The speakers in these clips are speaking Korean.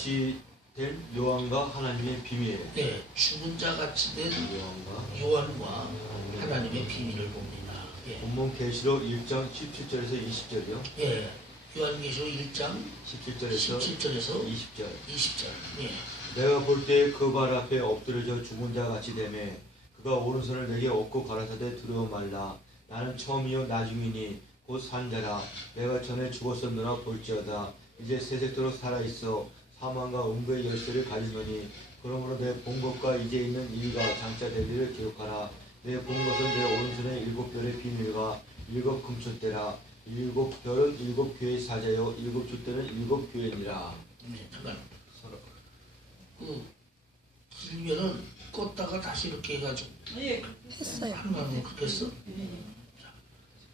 같이 된 요한과 하나님의 비밀. 예, 죽은 자 같이 된 요한과 하나님의 비밀을 봅니다. 예. 본문 계시록 1장 17절에서 20절이요. 예, 요한계시록 1장 17절에서 17절에서 20절. 20절. 예. 내가 볼 때 그 발 앞에 엎드려져 죽은 자 같이 되매 그가 오른손을 내게 얻고 가라사대 두려워 말라. 나는 처음이요 나중이니 곧 산자라. 내가 전에 죽었었느나 볼지어다 이제 새색도록 살아있어 사망과 음부의 열쇠를 가지노니 그러므로 내 본 것과 이제 있는 일과 장차 될 일을 기록하라. 내 본 것은 내 오른손에 7별의 비밀과 7 금촛대라. 7별은 7 교회의 사자요 7 촛대는 7 교회니라. 네, 잠깐. 그 길면은 껐다가 다시 이렇게 해가지고 예, 했어요. 한번에 그렇게 했어? 자,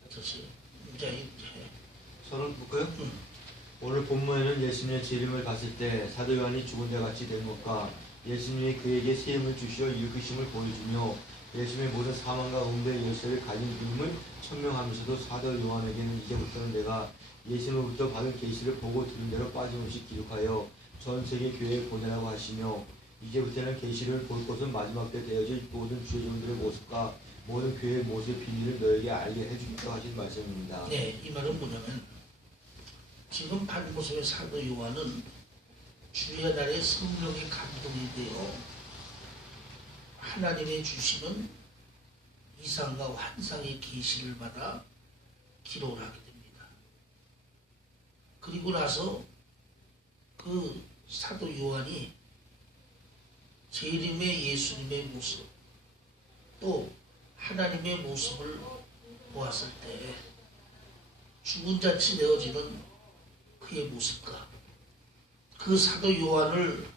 됐어요. 이제 서론 볼까요? 응. 오늘 본문에는 예수님의 재림을 봤을 때 사도 요한이 죽은 자 같이 된 것과 예수님이 그에게 새 힘을 주시어 일으키심을 보여주며 예수님의 모든 사망과 음부의 열쇠를 가진 힘을 천명하면서도 사도 요한에게는 이제부터는 내가 예수님으로부터 받은 계시를 보고 들은 대로 빠짐없이 기록하여 전 세계 교회에 보내라고 하시며 이제부터는 계시를 볼 것은 마지막 때 되어질 모든 주의 종들의 모습과 모든 교회의 모습의 비밀을 너에게 알게 해주겠다고 하신 말씀입니다. 네, 이 말은 뭐냐면 지금 판모습의 사도 요한은 주의 날에 성령의 감동이 되어 하나님의 주시는 이상과 환상의 계시를 받아 기록을 하게 됩니다. 그리고 나서 그 사도 요한이 재림의 예수님의 모습 또 하나님의 모습을 보았을 때 죽은 자치 되어지는 그의 모습과 그 사도 요한을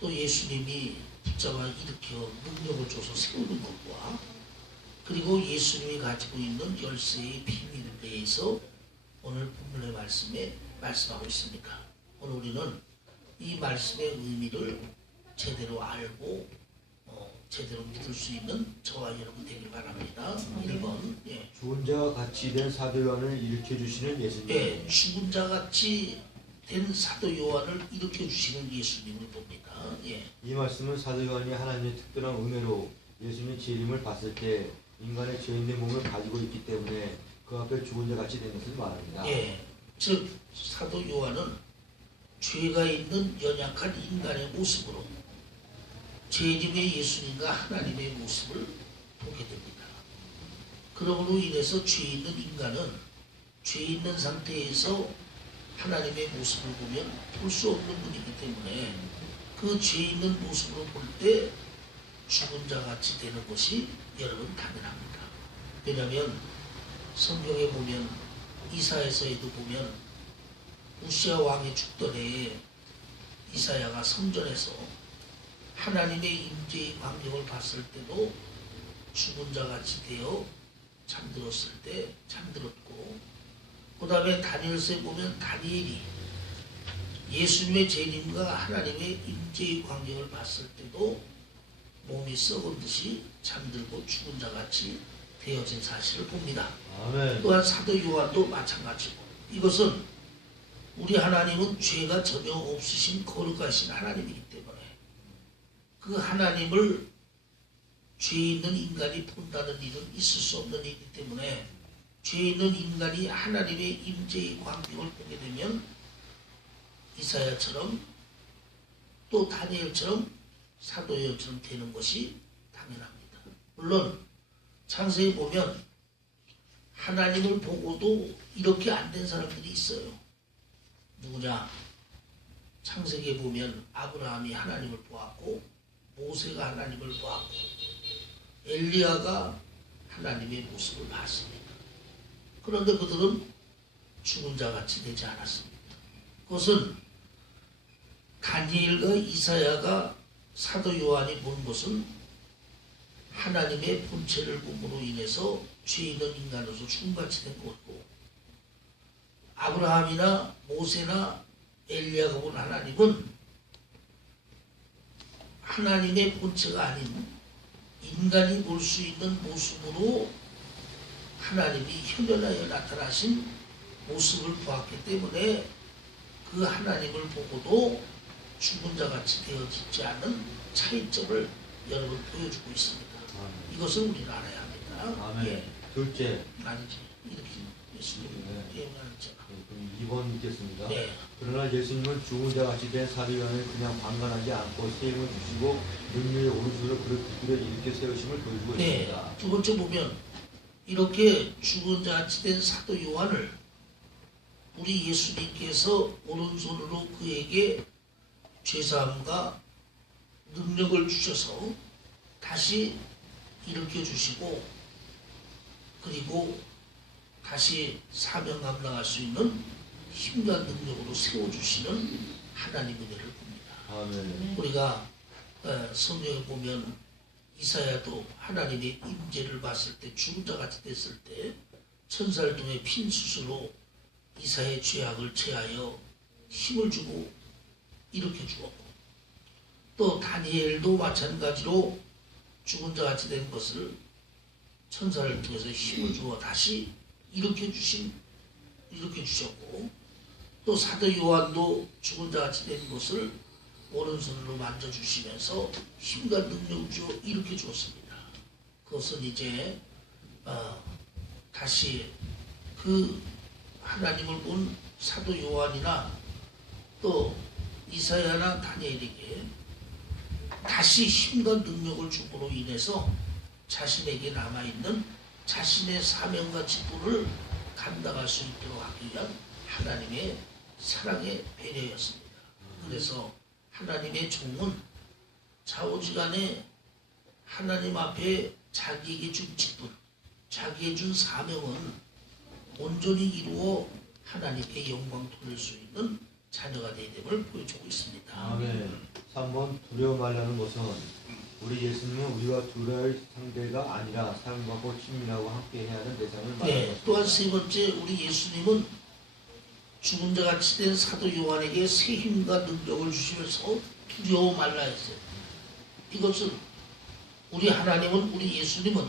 또 예수님이 붙잡아 일으켜 능력을 줘서 세우는 것과 그리고 예수님이 가지고 있는 열쇠의 비밀에 대해서 오늘 본문의 말씀에 말씀하고 있습니다. 오늘 우리는 이 말씀의 의미를 제대로 알고 제대로 믿을 수 있는 저와 여러분 되길 바랍니다. 1번 예. 죽은 자와 같이 된 사도 요한을 일으켜 주시는 예수님. 예, 죽은 자 같이 된 사도 요한을 일으켜 주시는 예수님을 봅니다. 예. 이 말씀은 사도 요한이 하나님의 특별한 은혜로 예수님의 재림을 봤을 때 인간의 죄인된 몸을 가지고 있기 때문에 그 앞에 죽은 자 같이 된 것을 말합니다. 예, 즉 사도 요한은 죄가 있는 연약한 인간의 모습으로 재림의 예수님과 하나님의 모습을 보게 됩니다. 그러므로 인해서 죄 있는 인간은 죄 있는 상태에서 하나님의 모습을 보면 볼 수 없는 분이기 때문에 그 죄 있는 모습으로 볼 때 죽은 자 같이 되는 것이 여러분 당연합니다. 왜냐하면 성경에 보면 이사야서에도 보면 우시아 왕이 죽던 해에 이사야가 성전에서 하나님의 임재의 광경을 봤을 때도 죽은 자 같이 되어 잠들었을 때 잠들었고 그 다음에 다니엘서에 보면 다니엘이 예수님의 재림과 하나님의 임재의 광경을 봤을 때도 몸이 썩은 듯이 잠들고 죽은 자 같이 되어진 사실을 봅니다. 아멘. 또한 사도 요한도 마찬가지고 이것은 우리 하나님은 죄가 전혀 없으신 거룩하신 하나님이기 때문에 그 하나님을 죄 있는 인간이 본다는 일은 있을 수 없는 일이기 때문에 죄 있는 인간이 하나님의 임재의 광경을 보게 되면 이사야처럼 또 다니엘처럼 사도 요한처럼 되는 것이 당연합니다. 물론 창세기 보면 하나님을 보고도 이렇게 안 된 사람들이 있어요. 누구냐? 창세기에 보면 아브라함이 하나님을 보았고 모세가 하나님을 보았고 엘리야가 하나님의 모습을 봤습니다. 그런데 그들은 죽은 자같이 되지 않았습니다. 그것은 다니엘과 이사야가 사도 요한이 본 것은 하나님의 본체를 봄으로 인해서 죄 있는 인간으로서 죽음같이 된 것이고 아브라함이나 모세나 엘리야가 본 하나님은 하나님의 본체가 아닌 인간이 볼 수 있는 모습으로 하나님이 현현하여 나타나신 모습을 보았기 때문에 그 하나님을 보고도 죽은 자 같이 되어지지 않은 차이점을 여러분 보여주고 있습니다. 아멘. 이것을 우리는 알아야 합니다. 아멘. 예, 둘째, 아니지. 이렇게 예수님을 네. 예언하잖아. 그럼 2번 읽겠습니다. 네. 그러나 예수님은 죽은 자 같이 된 사도요한을 그냥 방관하지 않고 세임을 주시고 능력의 오른손으로 그를 붙들어 일으켜 세우심을 보여주고 네. 있습니다. 두 번째 보면 이렇게 죽은 자 같이 된 사도 요한을 우리 예수님께서 오른손으로 그에게 죄사함과 능력을 주셔서 다시 일으켜 주시고 그리고 다시 사명 감당할 수 있는 힘과 능력으로 세워주시는 하나님의 은혜를 봅니다. 아멘. 우리가 성경에 보면 이사야도 하나님의 임재를 봤을 때 죽은 자 같이 됐을 때 천사를 통해 핀 숯으로 이사야의 죄악을 제하여 힘을 주고 일으켜 주었고 또 다니엘도 마찬가지로 죽은 자 같이 된 것을 천사를 통해서 힘을 주어 다시 일으켜 주셨고 또 사도 요한도 죽은 자 같이 된 것을 오른손으로 만져주시면서 힘과 능력을 주어 일으켜 주었습니다. 그것은 이제 다시 그 하나님을 본 사도 요한이나 또 이사야나 다니엘에게 다시 힘과 능력을 줌으로 인해서 자신에게 남아있는 자신의 사명과 직분을 감당할 수 있도록 하기 위한 하나님의 사랑의 배려였습니다. 그래서 하나님의 종은 좌우지간에 하나님 앞에 자기에게 준 직분, 자기에게 준 사명은 온전히 이루어 하나님께 영광 돌릴 수 있는 자녀가 되야 됨을 보여주고 있습니다. 아멘. 3번 두려워 말라는 것은 우리 예수님은 우리가 두려워할 상대가 아니라 사랑받고 친밀하고 함께 해야 하는 대상을 말하는 네, 것입니다. 또한 세 번째 우리 예수님은 죽은 자 같이 된 사도 요한에게 새 힘과 능력을 주시면서 두려워 말라 했어요. 이것은 우리 하나님은 우리 예수님은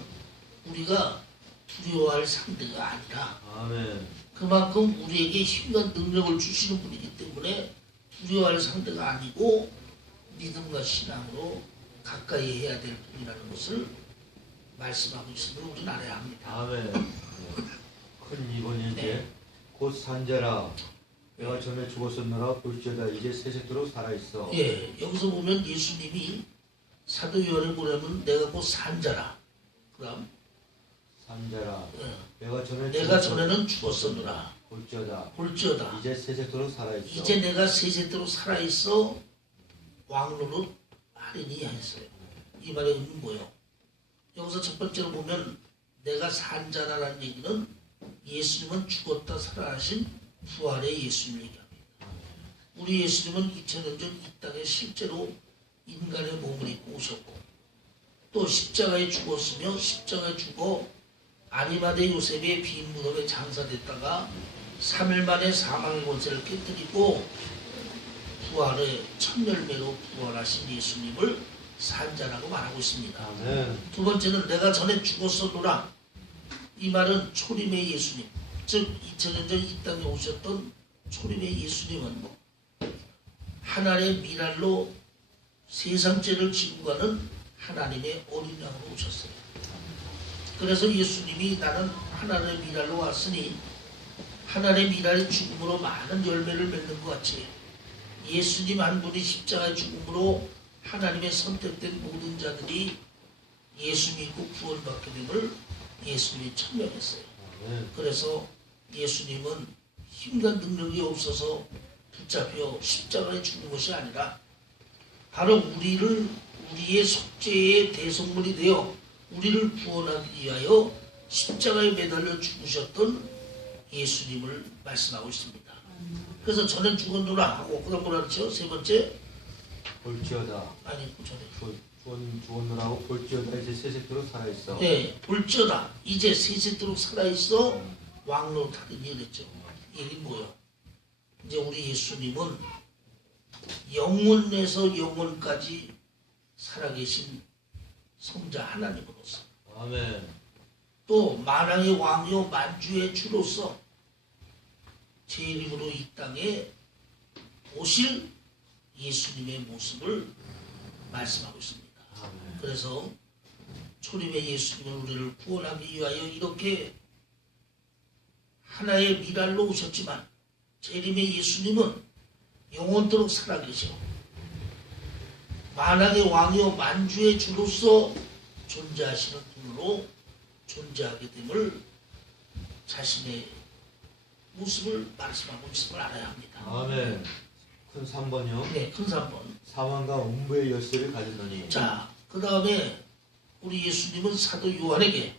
우리가 두려워할 상대가 아니라 아멘. 그만큼 우리에게 힘과 능력을 주시는 분이기 때문에 두려워할 상대가 아니고 믿음과 신앙으로 가까이 해야 될 분이라는 것을 말씀하고 있음을 우리는 알아야 합니다. 아멘. 큰 이번이 이제 네. 곧 산자라 내가 전에 죽었었노라 볼지어다 이제 세세토록 살아있어. 예, 여기서 보면 예수님이 사도 요한을 보려면 내가 곧 산자라. 그다음 산자라 예, 내가 내가 전에는 죽었었노라. 볼지어다 이제 세세토록 살아있어. 이제 내가 세세토록 살아있어 왕노릇 하리니 했어요. 이 말의 의미는 뭐예요? 여기서 첫 번째로 보면 내가 산자라는 얘기는 예수님은 죽었다 살아나신 부활의 예수님을 얘기합니다. 우리 예수님은 2000년 전 이 땅에 실제로 인간의 몸을 입고 오셨고 또 십자가에 죽었으며 십자가에 죽어 아리마대 요셉의 빈 무덤에 장사됐다가 3일 만에 사망의 권세를 깨뜨리고 부활의 첫 열매로 부활하신 예수님을 산자라고 말하고 있습니다. 아멘. 두 번째는 내가 전에 죽었었노라. 이 말은 초림의 예수님, 즉 2000년 전 이 땅에 오셨던 초림의 예수님은 하나님의 미랄로 세상죄를 지고 가는 하나님의 어린 양으로 오셨어요. 그래서 예수님이 나는 하나님의 미랄로 왔으니 하나님의 미랄의 죽음으로 많은 열매를 맺는 것 같이 예수님 한 분이 십자가의 죽음으로 하나님의 선택된 모든 자들이 예수 믿고 구원받게 됨을 예수님이 천명했어요. 아멘. 그래서 예수님은 힘과 능력이 없어서 붙잡혀 십자가에 죽은 것이 아니라 바로 우리의 속죄의 대속물이 되어 우리를 구원하기 위하여 십자가에 매달려 죽으셨던 예수님을 말씀하고 있습니다. 그래서 전에 죽었노라 하고 그다음 뭐라 그랬죠? 세 번째 볼지어다 아니 그 전에 죽었노라고 볼지어다 이제 세세토록 살아있어. 네 볼지어다 이제 세세토록 살아있어 왕노릇 하더니 그랬죠. 이게 뭐예요? 이제 우리 예수님은 영원에서 영원까지 살아계신 성자 하나님으로서 아멘. 또 만왕의 왕이요 만주의 주로서 제 이름으로 이 땅에 오실 예수님의 모습을 말씀하고 있습니다. 아멘. 그래서 초림의 예수님은 우리를 구원하기 위하여 이렇게 하나의 미랄로 오셨지만 재림의 예수님은 영원토록 살아계셔 만왕의 왕이요 만주의 주로서 존재하시는 분으로 존재하게 됨을 자신의 모습을 말씀하고 있음을 알아야 합니다. 아멘. 큰 3번이요. 네, 큰 3번. 사망과 음부의 열쇠를 가졌느니. 자, 그 다음에 우리 예수님은 사도 요한에게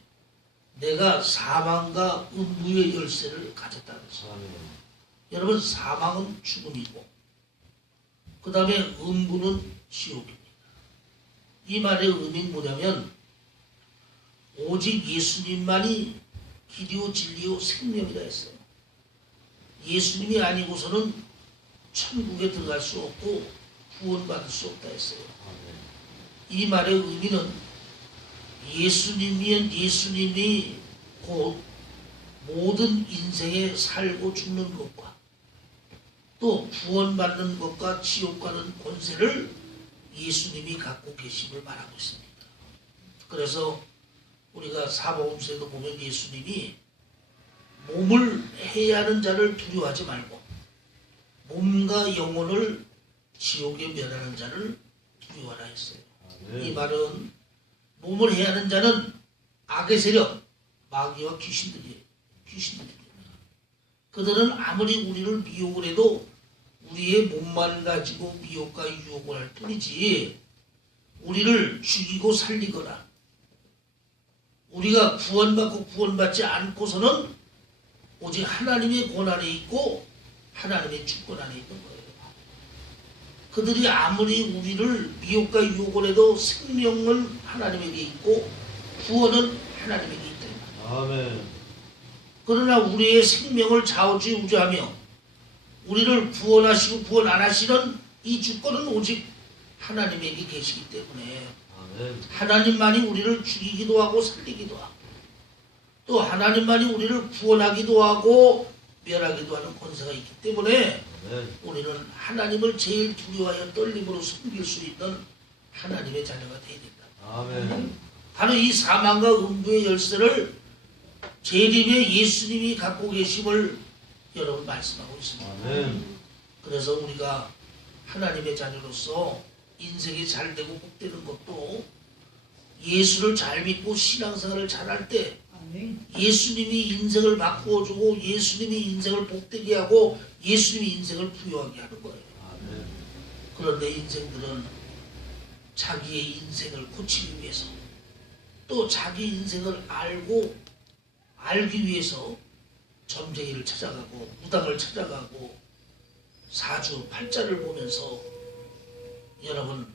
내가 사망과 음부의 열쇠를 가졌다 그랬어요. 아멘. 여러분, 사망은 죽음이고 그 다음에 음부는 지옥입니다. 이 말의 의미는 뭐냐면 오직 예수님만이 길이요 진리요 생명이라 했어요. 예수님이 아니고서는 천국에 들어갈 수 없고 구원받을 수 없다 했어요. 아멘. 이 말의 의미는 예수님이 곧 모든 인생에 살고 죽는 것과 또 구원받는 것과 지옥 가는 권세를 예수님이 갖고 계심을 말하고 있습니다. 그래서 우리가 사복음서에도 보면 예수님이 몸을 해하는 자를 두려워하지 말고 몸과 영혼을 지옥에 멸하는 자를 두려워하라 했어요. 아멘. 이 말은 몸을 해하는 자는 악의 세력, 마귀와 귀신들입니다. 그들은 아무리 우리를 미혹을 해도 우리의 몸만 가지고 미혹과 유혹을 할 뿐이지 우리를 죽이고 살리거나 우리가 구원받고 구원받지 않고서는 오직 하나님의 권 안에 있고 하나님의 주권 안에 있는 거예요. 그들이 아무리 우리를 미혹과 유혹을 해도 생명은 하나님에게 있고 구원은 하나님에게 있다. 아멘. 그러나 우리의 생명을 좌우지우지하며 우리를 구원하시고 구원 안 하시는 이 주권은 오직 하나님에게 계시기 때문에 아멘. 하나님만이 우리를 죽이기도 하고 살리기도 하고 또 하나님만이 우리를 구원하기도 하고 멸하기도 하는 권세가 있기 때문에 아멘. 우리는 하나님을 제일 두려워하여 떨림으로 섬길 수 있는 하나님의 자녀가 되어야 된다. 아멘. 바로 이 사망과 음부의 열쇠를 재림의 예수님이 갖고 계심을 여러분 말씀하고 있습니다. 아멘. 그래서 우리가 하나님의 자녀로서 인생이 잘 되고 복되는 것도 예수를 잘 믿고 신앙생활을 잘할 때 예수님이 인생을 바꾸어주고 예수님이 인생을 복되게 하고 예수님이 인생을 부여하게 하는 거예요. 아멘. 그런데 인생들은 자기의 인생을 고치기 위해서 또 자기 인생을 알기 위해서 점쟁이를 찾아가고 무당을 찾아가고 사주 팔자를 보면서 여러분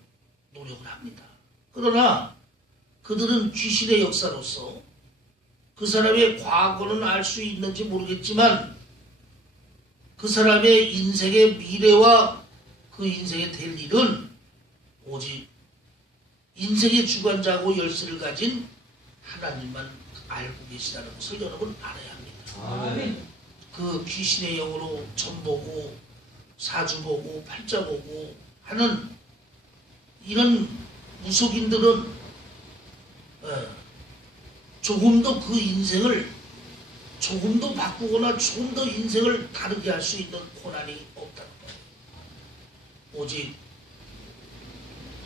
노력을 합니다. 그러나 그들은 귀신의 역사로서 그 사람의 과거는 알 수 있는지 모르겠지만 그 사람의 인생의 미래와 그 인생에 될 일은 오직 인생의 주관자고 열쇠를 가진 하나님만 알고 계시다는 것을 여러분 알아야 합니다. 아멘. 그 귀신의 영으로 점 보고 사주 보고 팔자 보고 하는 이런 무속인들은 조금 더 그 인생을 조금 더 바꾸거나 조금 더 인생을 다르게 할 수 있는 권한이 없다는 거예요. 오직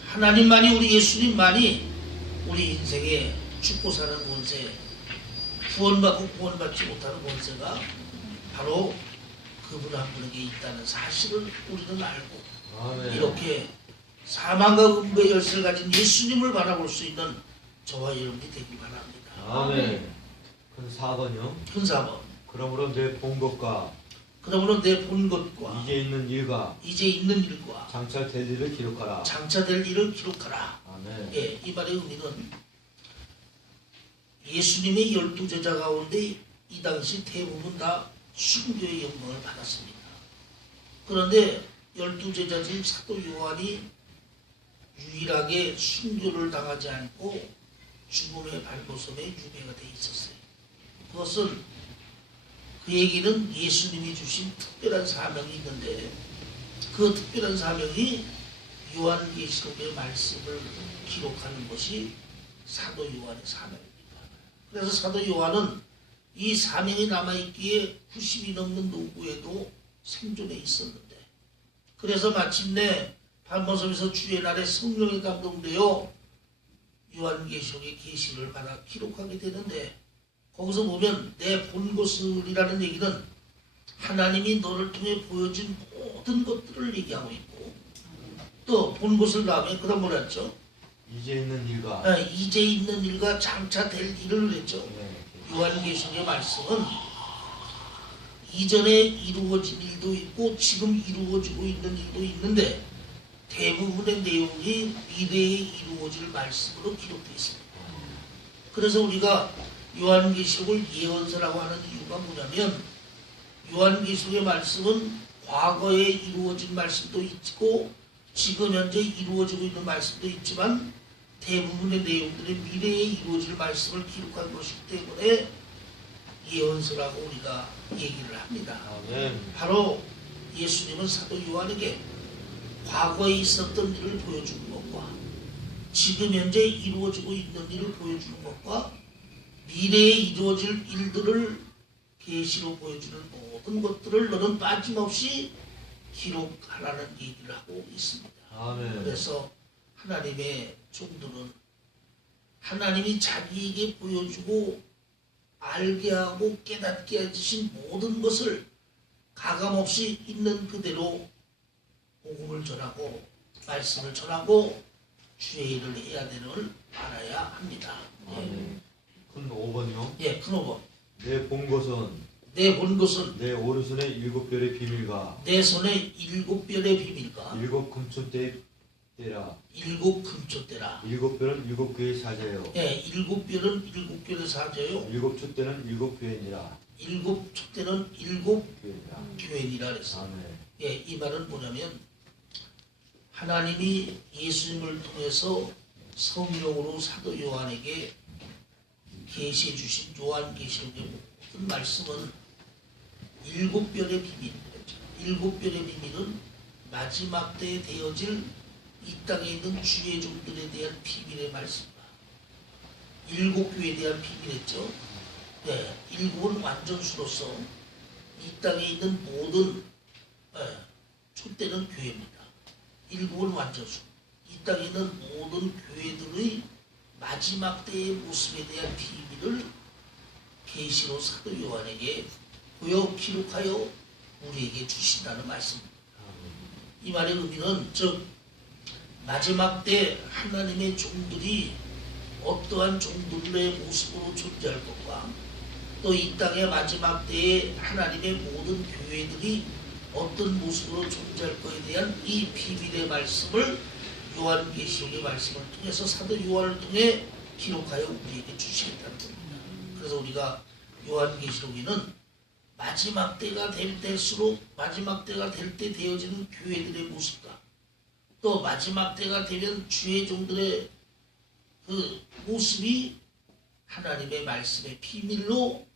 하나님만이 우리 예수님만이 우리 인생에 죽고 사는 권세 구원받고 구원받지 못하는 권세가 바로 그분 한 분에게 있다는 사실을 우리는 알고 아멘. 이렇게 사망과 음부의 열쇠를 가진 예수님을 바라볼 수 있는 저와 여러분이 되길 바랍니다. 아멘. 큰 4번이요. 큰 4번. 그러므로 내 본 것과 그러므로 내 본 것과 이제 있는 일과 이제 있는 일과 장차될 일을 기록하라. 장차될 일을 기록하라. 아멘. 예, 이 말의 의미는 예수님의 12제자 가운데 이 당시 대부분 다 순교의 영광을 받았습니다. 그런데 12제자 중 사도 요한이 유일하게 순교를 당하지 않고 죽음의 발모섬에 유배가 돼 있었어요. 그것은 그에게는 예수님이 주신 특별한 사명이 있는데 그 특별한 사명이 요한계시록의 말씀을 기록하는 것이 사도 요한의 사명입니다. 그래서 사도 요한은 이 사명이 남아있기에 90이 넘는 노후에도 생존해 있었는데, 그래서 마침내 발모섬에서 주의 날에 성령에 감동되어 요한계시록의 계시를 받아 기록하게 되는데, 거기서 보면 내 본 것을이라는 얘기는 하나님이 너를 통해 보여준 모든 것들을 얘기하고 있고, 또 본 것을 다음에 그다음 뭐라 했죠? 이제 있는 일과 이제 있는 일과 장차 될 일을 했죠. 네. 요한계시록의 말씀은 이전에 이루어진 일도 있고 지금 이루어지고 있는 일도 있는데, 대부분의 내용이 미래에 이루어질 말씀으로 기록되어 있습니다. 그래서 우리가 요한계시록을 예언서라고 하는 이유가 뭐냐면, 요한계시록의 말씀은 과거에 이루어진 말씀도 있고 지금 현재 이루어지고 있는 말씀도 있지만, 대부분의 내용들이 미래에 이루어질 말씀을 기록한 것이기 때문에 예언서라고 우리가 얘기를 합니다. 아멘. 바로 예수님은 사도 요한에게 과거에 있었던 일을 보여주는 것과 지금 현재 이루어지고 있는 일을 보여주는 것과 미래에 이루어질 일들을 계시로 보여주는 모든 것들을 너는 빠짐없이 기록하라는 얘기를 하고 있습니다. 아멘. 그래서 하나님의 종들은 하나님이 자기에게 보여주고 알게 하고 깨닫게 해주신 모든 것을 가감없이 있는 그대로 복음을 전하고 말씀을 전하고 주의 일을 해야 되는 걸 알아야 합니다. 아멘. 큰 5번이요. 예, 큰 5번. 내 본 것은 내 본 것은 내 오른손의 7별의 비밀과 내 손에 7별의 비밀과 7 금초대의 때라. 7 금초대라. 7별은 7교의 사자요. 예, 7별은 7교의 사자요. 7 촛대는 7 교회니라. 7 촛대는 7 교회니라. 교회니라 그랬어요. 아멘. 예, 이 말은 뭐냐면 하나님이 예수님을 통해서 성령으로 사도 요한에게 계시해 주신 요한계시록의 모든 말씀은 7별의 비밀이죠. 7별의 비밀은 마지막 때에 되어질 이 땅에 있는 주의 종들에 대한 비밀의 말씀과 7 교회에 대한 비밀했죠. 네, 7은 완전수로서 이 땅에 있는 모든 촛대는 교회입니다. 7은 완전수. 이 땅에 있는 모든 교회들의 마지막 때의 모습에 대한 비밀을 계시로 사도 요한에게 보여 기록하여 우리에게 주신다는 말씀입니다. 이 말의 의미는 즉 마지막 때 하나님의 종들이 어떠한 종들의 모습으로 존재할 것과 또 이 땅의 마지막 때에 하나님의 모든 교회들이 어떤 모습으로 존재할 것에 대한 이 비밀의 말씀을 요한계시록의 말씀을 통해서 사도 요한을 통해 기록하여 우리에게 주시겠다는 겁니다. 그래서 우리가 요한계시록에는 마지막 때가 될수록 마지막 때가 될 때 되어지는 교회들의 모습과 또 마지막 때가 되면 주의 종들의 그 모습이 하나님의 말씀의 비밀로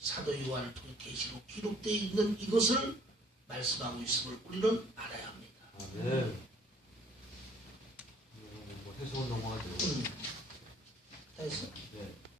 사도 요한을 통해 계시로 기록되어 있는 이것을 말씀하고 있음을 우리는 알아야 합니다. 아멘. 뭐 해석은 넘어가죠. 됐어? 네.